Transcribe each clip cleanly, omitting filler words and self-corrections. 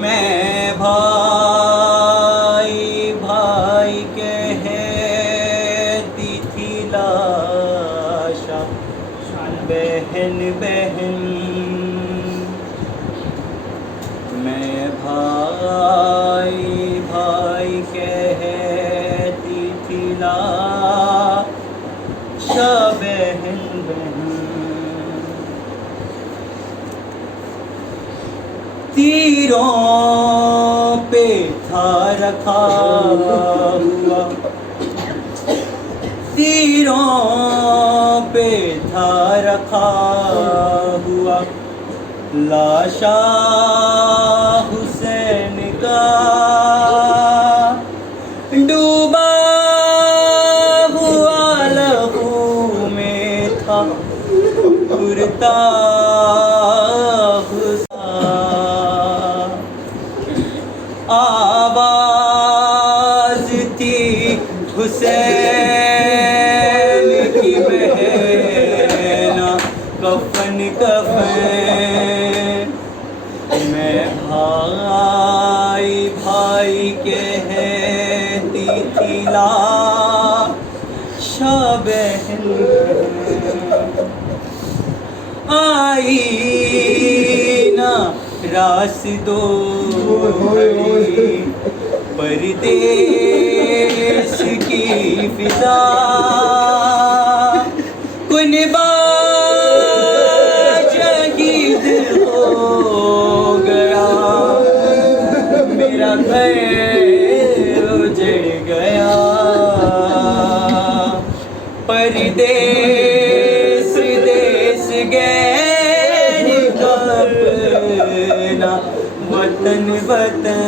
मैं भाई भाई कहती थी लाशा, बहन बहन मैं भाई भाई कहती थी लाशा, बहन बहन तीरों पे था रखा हुआ, तीरों पे था रखा हुआ लाशा हुसैन का, डूबा हुआ लहू में था कुर्ता आवाज थी हुसैन की बहना, कफन कफन मैं भाई भाई कहती थी लाशा, बहन आई ना रास दो परदेश की फिजा, कुनबा शहीद हो गया, मेरा घर उजड़ गया, परदेश देश गैर अपना वतन वतन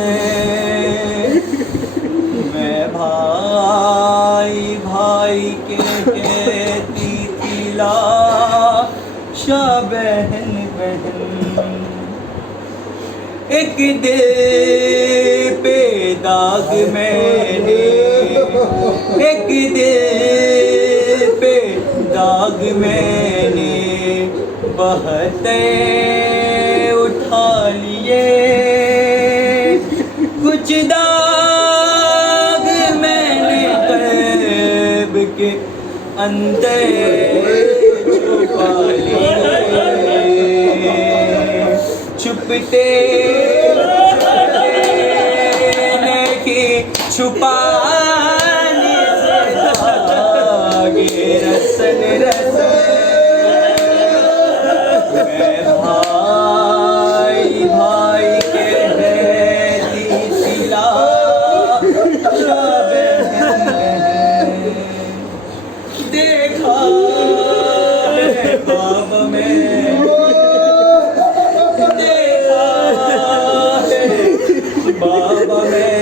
मैं भाई भाई कहती थी लाशा, बहन बहन एक दिल पे दाग मैंने, एक दिल पे दाग मैंने बहते उठा लिए, कुछ दाग मैंने कल्ब के अंदर छुपा लिए, छुपते नहीं छुपाने से धागे रसन रसन मैं भाई भाई कहती थी लाशा, बहन देखा है ख्वाब में, देखा है ख्वाब में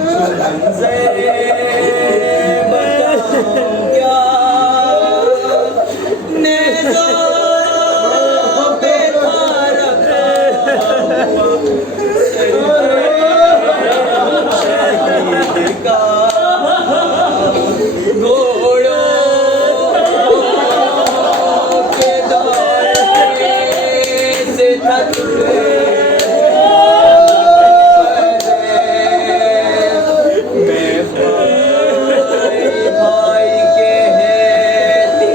जो मंज़र बताऊं क्या, नेज़ों पे था रखा शहीद का, घोड़ों के दौरे से थक मैं भाई भाई कहती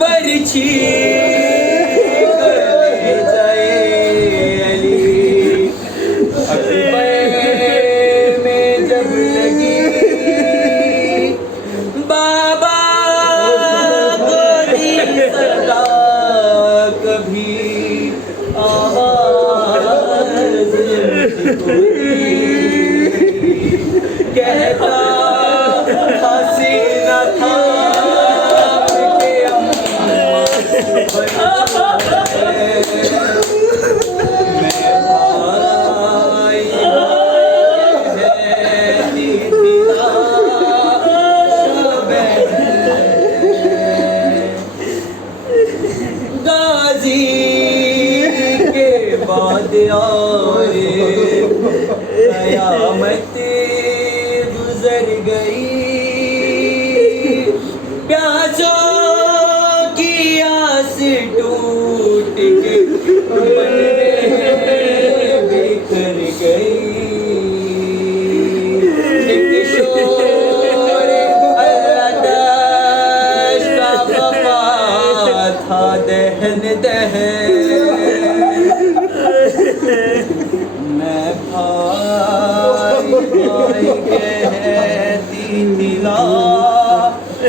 बरछी करने जाए अली अकबर में जब लगी, बाबा कोई सदा कभी आवाज कहता हसीना था के अम्मा मैं भाई कहती थी लाशा, बहन गाजी के बाद और कयामत गुजर गई, प्यासों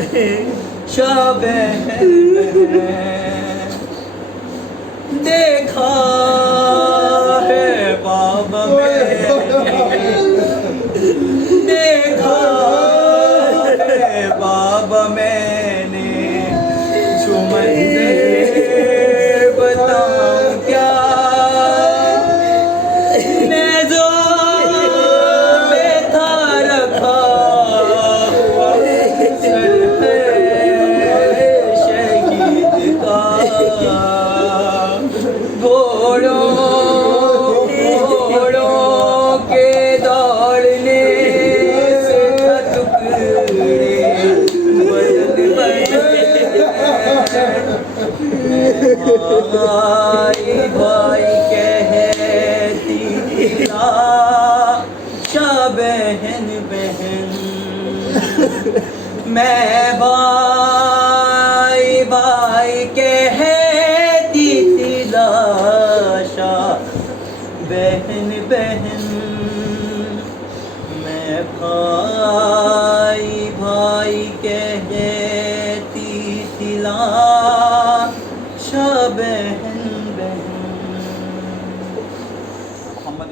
शाह बहन देखा है बाबा मैंने, देखा है बाबा मैंने, छुमंदर बताऊं क्या, नेज़ों में था रखा हुआ सर है शहीद का, घोड़ों के दौड़ने से था टुकड़े बदन भाई भाई कहती थी शाह बहन बहन, मैं भाई भाई कहती थी लाशा बहन बहन, मैं भाई भाई कहती थी लाशा बहन बहन। मोहम्मद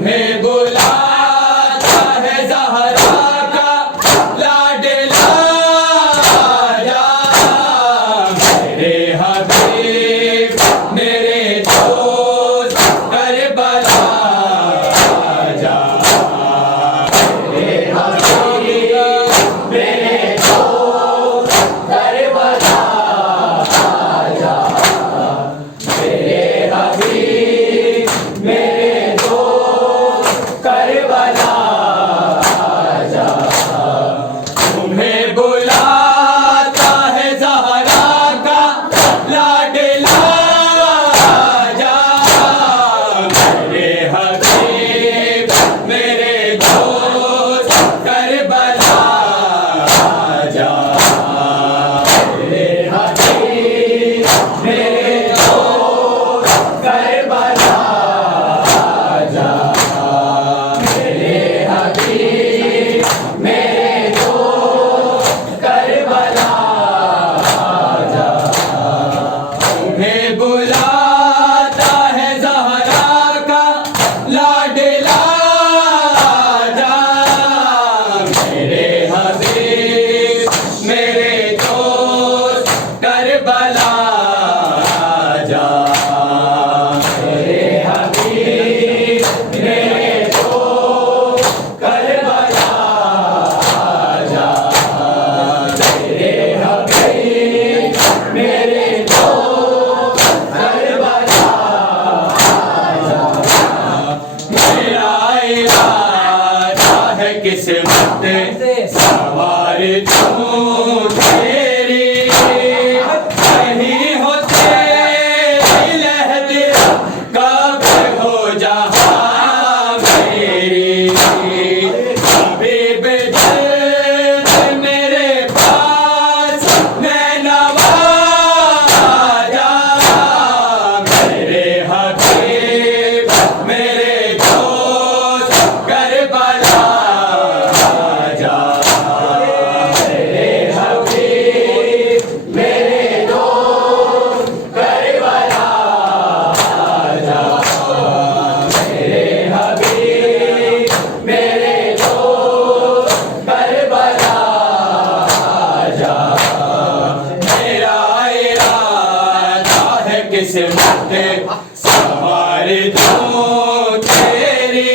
तेरी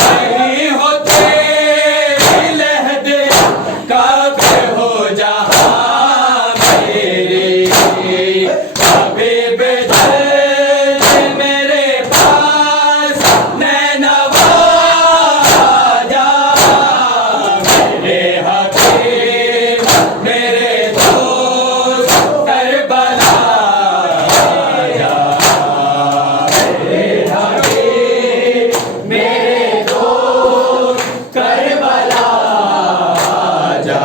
वही हो तेरी लहद काबे हो जहां मेरी हबीब दर्द मेरे पास नैनवा जा मेरे हबीब मेरे दोस्त करबला जा मेरे हबीब मेरे दोस्त करबला जा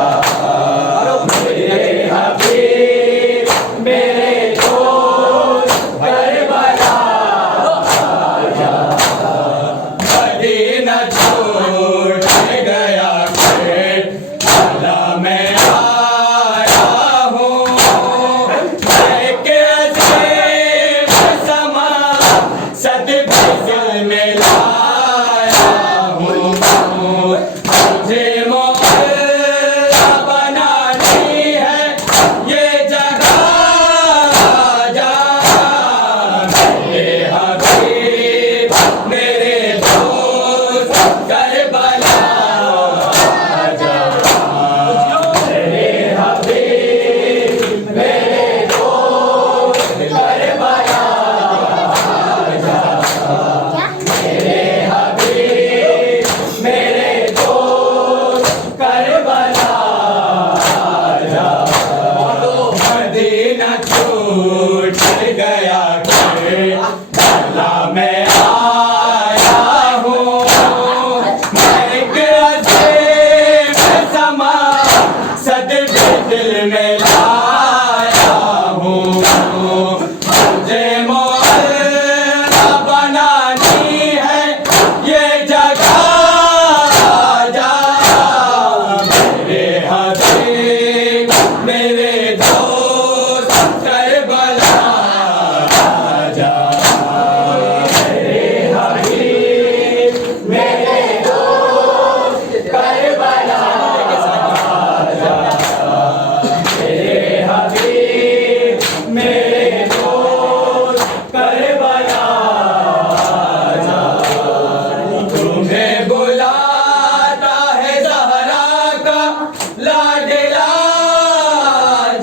मेरे हबीब मेरे दोस्त करबला जा मदीना छोड़ गया फिर अल्लाह मैं आया हूँ मैं कैसे समा सद बिजल में लाया हूँ मुझे मोहल्ला बनानी है ये जगह जा मेरे हबीब मेरे दोस्त करबला जा मेरे हबीब मेरे दोस्त करबला जा मेरे हबीब मेरे दोस्त करबला जा मदीना छूट गया अल्लाह मैं आया हूँ मैं अजीब समा सद दिल में लाया हूँ मुझे मोहल्ला बनानी है ये जगह जा मेरे हबीब मेरे दोस्त करबला जा मेरे हबीब मेरे दोस्त करबला जा मेरे हबीब मेरे दोस्त करबला जा तुम्हें बुलाता है ज़हरा का लाडला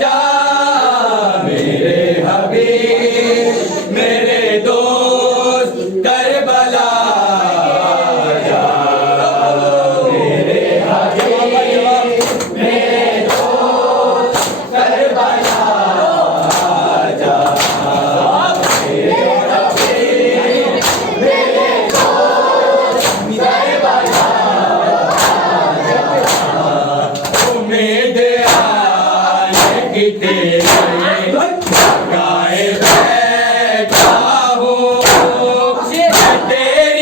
जा मेरे हबीब मेरे दोस्त करबला जा मेरे हबीब मेरे दोस्त करबला जा मेरे हबीब मेरे दोस्त करबला उम्मीद आने की तेरी गाए बैठा हूँ मैं तेरी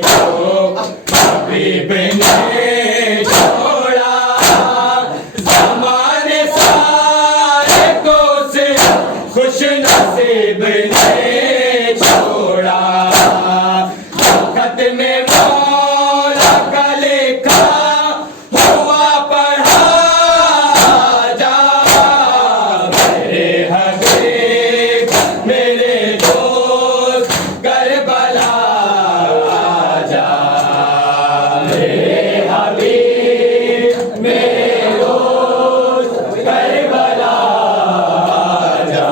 को हबीब ने छोड़ा, ज़माने सारे को से खुश नसीब ने छोड़ा। खत में मौला का लिखा हुआ पढ़ा जा, मेरे हबीब मेरे दोस्त करबला जा, मेरे हबीब मेरे दोस्त करबला जा,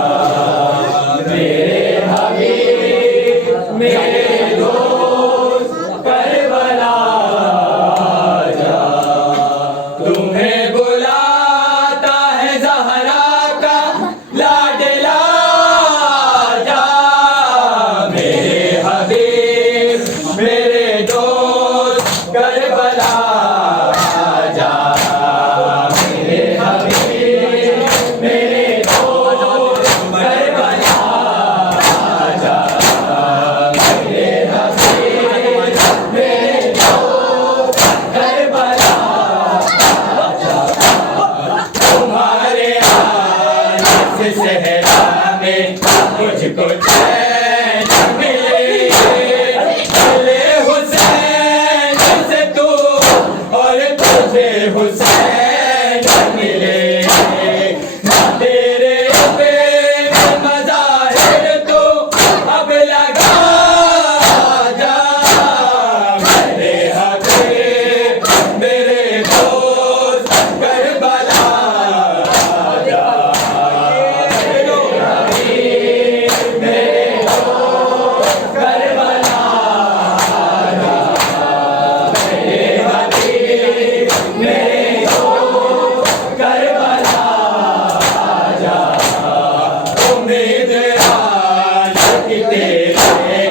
मेरे हबीब मेरे दोस्त करबला जा। तुम्हें बुलाता है ज़हरा का लाडला जा, मेरे हबीब मेरे दोस्त करबला जा, मेरे हबीब मेरे दोस्त करबला जा, मेरे हबीब मेरे दोस्त करबला जा। तुम्हारे आने से सहरा में मुझको चैन मिले, मिले हुसैन से तू और तुझे हुसैन मिले। ना तेरे पे मज़ाहिर तो अब लगा जा, मेरे हबीब मेरे दोस्त करबला जा, मेरे हबीब मेरे दोस्त करबला जा, मेरे हबीब मेरे दोस्त करबला जा। उम्मीद आज की तेरे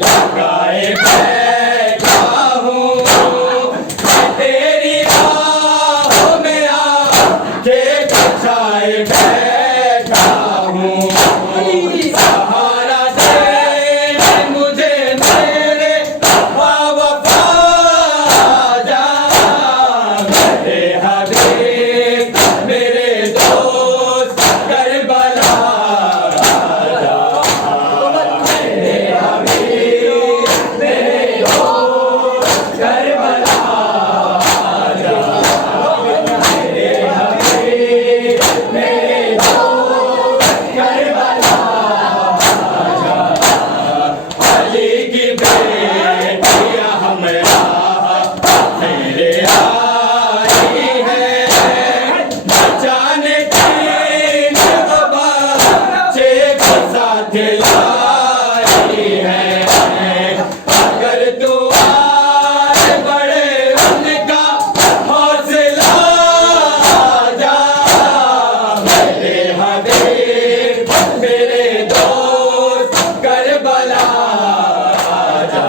लगाए बैठा हूँ, तेरी राहों में आके बिछाए बैठा हूँ। सहारा दे मुझे मेरे वफा जा, मेरे हबीब मेरे दोस्त करबला जा, मेरे हबीब मेरे दोस्त करबला जा, मेरे हबीब मेरे दोस्त करबला जा। अली की बेटियां हमरा मेरे आई है, बचाने की बच्चे को साथ लाई है। अगर दुआ बड़े उनका हौसला जा, मेरे हबीब मेरे दोस्त करबला जा,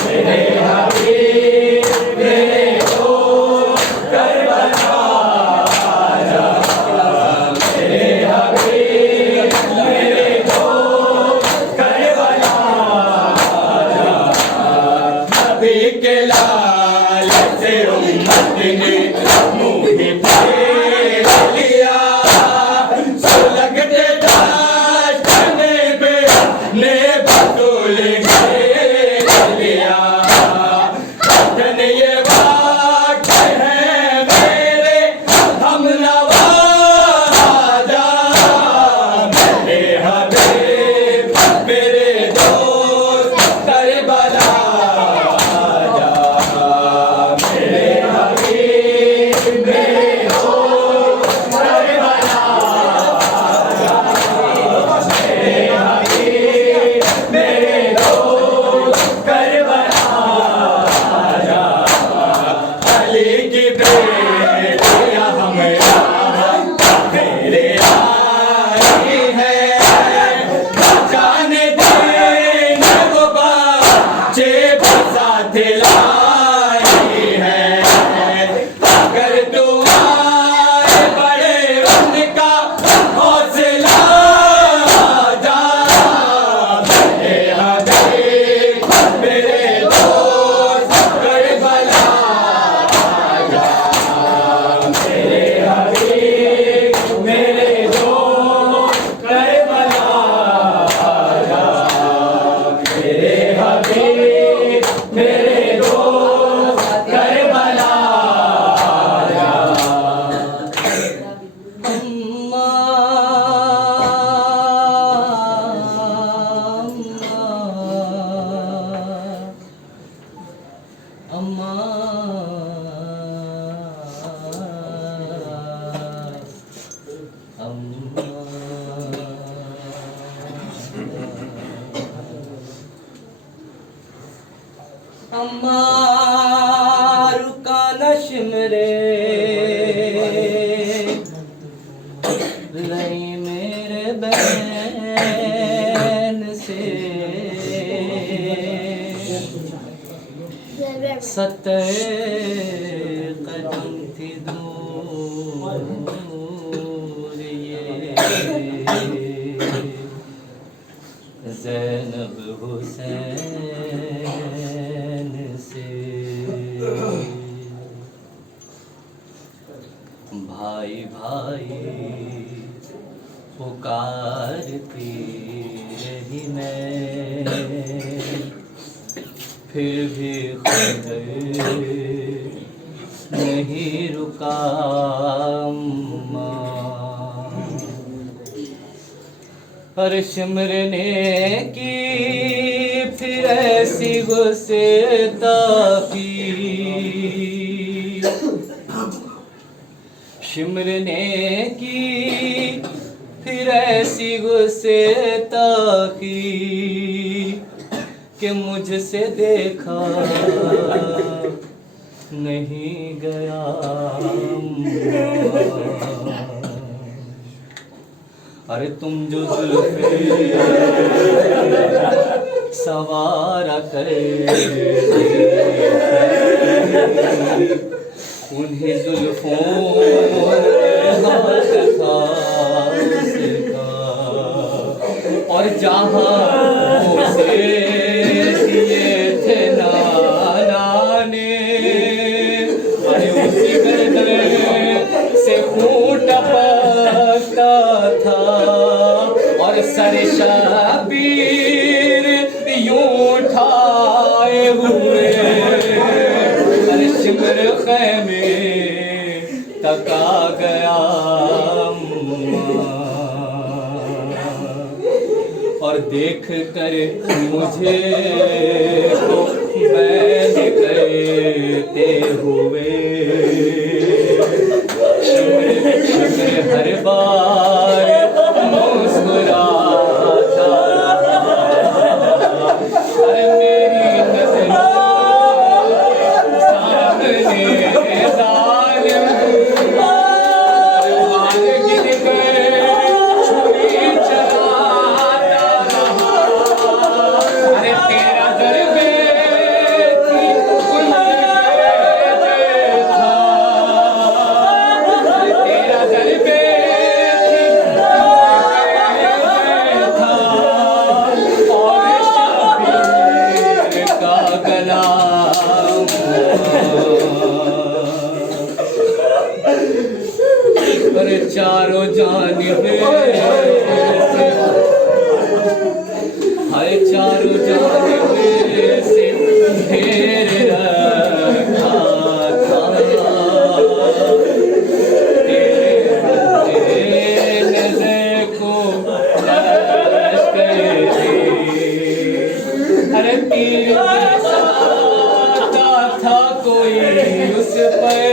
मेरे हबीब मेरे दोस्त करबला जा, मेरे हबीब मेरे दोस्त करबला जा। नबी के लाल से उम्मत ने मुँह ही फेर लिया, सुलगते दाश्तने पे ने बतूल घेर लिया। वतन ये बात है मेरे हमनवा जा, मेरे हबीब मेरे दोस्त करबला जा, मेरे हबीब अम्मा अम्मा अम्मा रुका नशमरे लई मेरे बैन से सत्ते कदम थी दूर ये ज़ैनब हुसैन से भाई भाई पुकारती रही मैं, फिर भी खुद नहीं रुका अम्मा। हर सिमरने की फिर ऐसी गुस्ताखी, सिमरने की फिर ऐसी गुस्ताखी कि मुझसे देखा नहीं गया अम्मा। अरे तुम जो जुल्फे सवारा करते उन्हीं जुल्फों हाथ था उसका, और जहाँ उसे दिए थे नाना ने, अरे उसी गर्दन से खून टपकता था, और सर शबीर यूं उठाए हुए अरे शिमर ख़ैमे तक आ गया अम्मा। और देख कर मुझे तो बैन करते हुए शिमर हर बार मुस्कुराता, अरे मेरी नज़र सामने ज़ालिम हार गिर कर छुरी चलाता रहा। अरे तेरा दरबे थी था, तेरा दरबे चारों जानिब हर चारों जानिब से घेर रखा था, तेरे नज़र को तलाश करके अरे तीर बरसाता था कोई उस पर,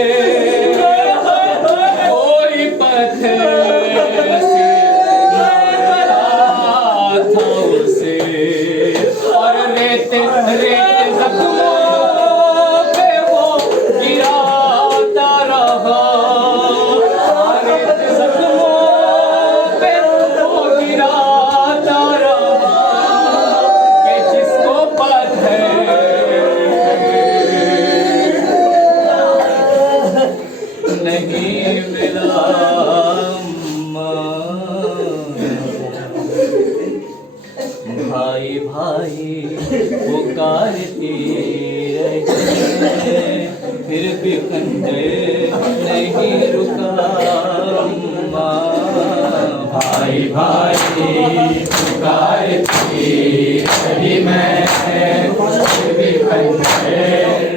भाई भाई पुकारती रही फिर भी खंजर नहीं रुका अम्मा। भाई भाई पुकारती रही मैं, फिर भी खंजर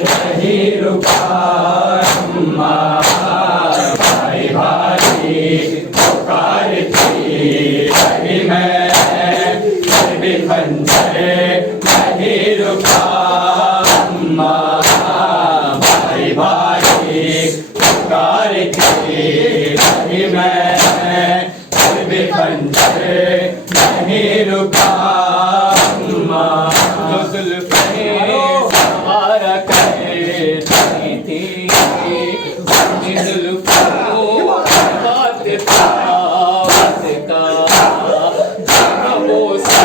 नहीं रुका अम्मा। भाई भाई पुकारती रही मैं, फिर भी खंजर नहीं रुका अम्मा। थी जुल्फों बात था का वो से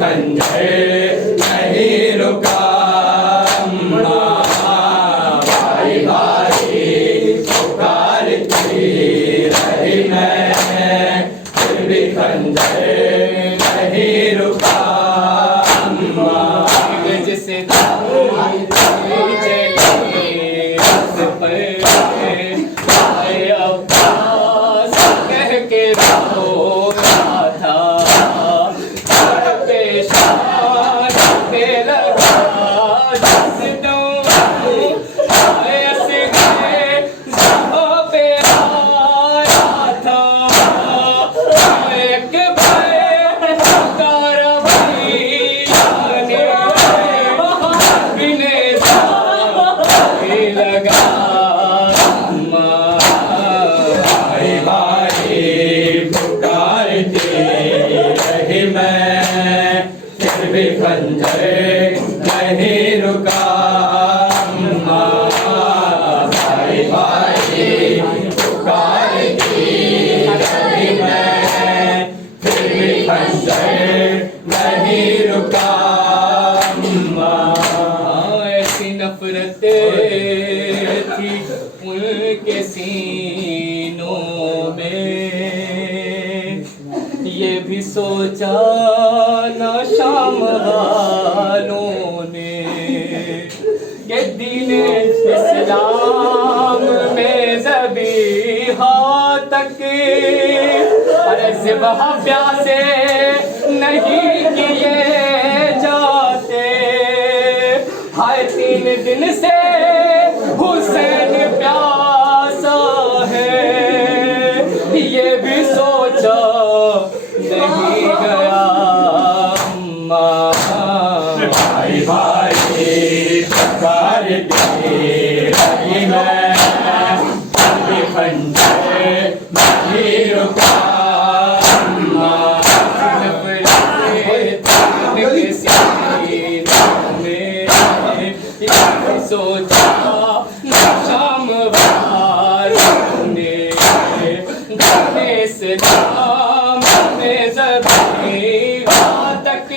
खंजर नहीं रुका भाई भाई पुकारती रही मैं फिर भी खंजर नहीं रुका जिसे अब्बास कह के रो रहा था खंजर नहीं रुका भाई भाई पुकारती रही मैं फिर भी खंजर नहीं रुका ऐसी नफरत थी उनके सीनों में ये भी सोचा ना शाम वालों ने कि दीने इस्लाम में ज़बीहा तक अरे ज़िबह प्यासे नहीं किए जाते हाय 3 दिन से हुसैन प्यासा है ये भी सोचा नहीं गया भाई भाई पुकारती रही मैं फिर खंजर नहीं रुका सोचा शाम वाले इस्लाम में ज़बीहा तक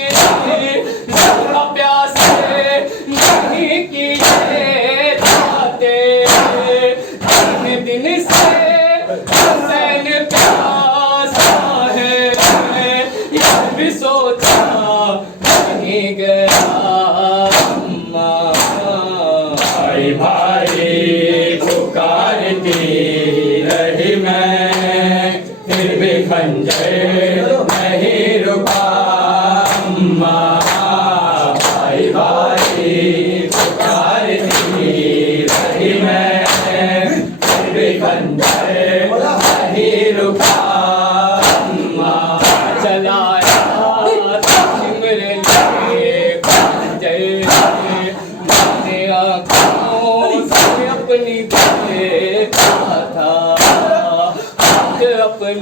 प्यास नहीं किए जाते 3 दिन से हुसैन प्यासा है ये भी सोचा नहीं गया भाई भाई पुकारती रही मैं फिर भी खंजर नहीं रुका भाई भाई पुकारती रही मैं फिर भी खंजर नहीं रुका चलाया सिमरन खंजर मैंने आँखों था आज अपने